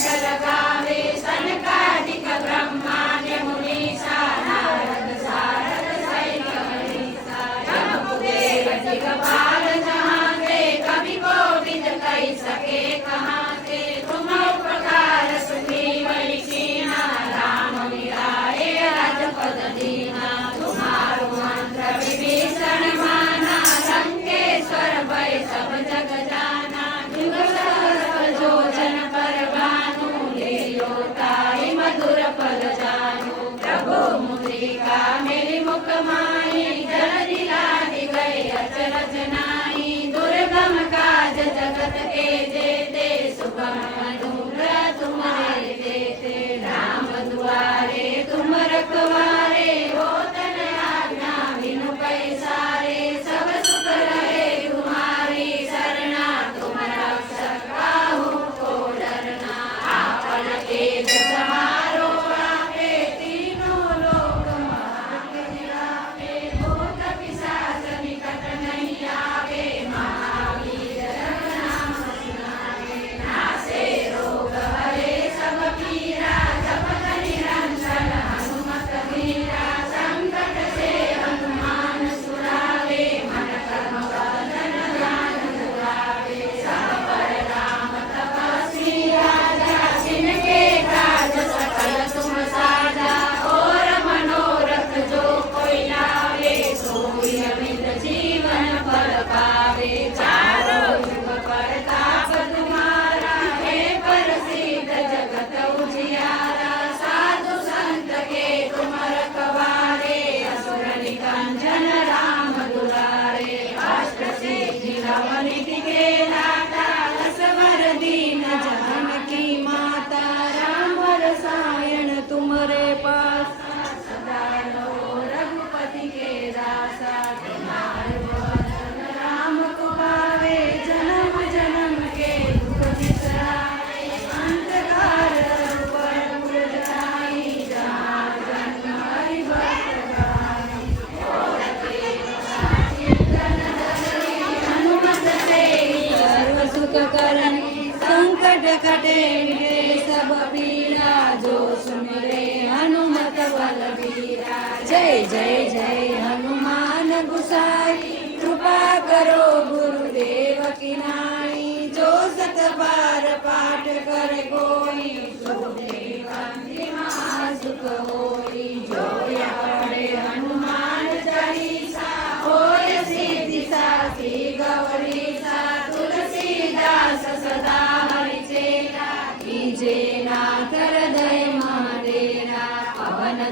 Shankar Thank you. खटखटे मिटे सब पीरा जो सुमरे हनुमत बलबीरा जय जय जय हनुमान गुसाई कृपा करो गुरुदेव की नाई जो सतपाल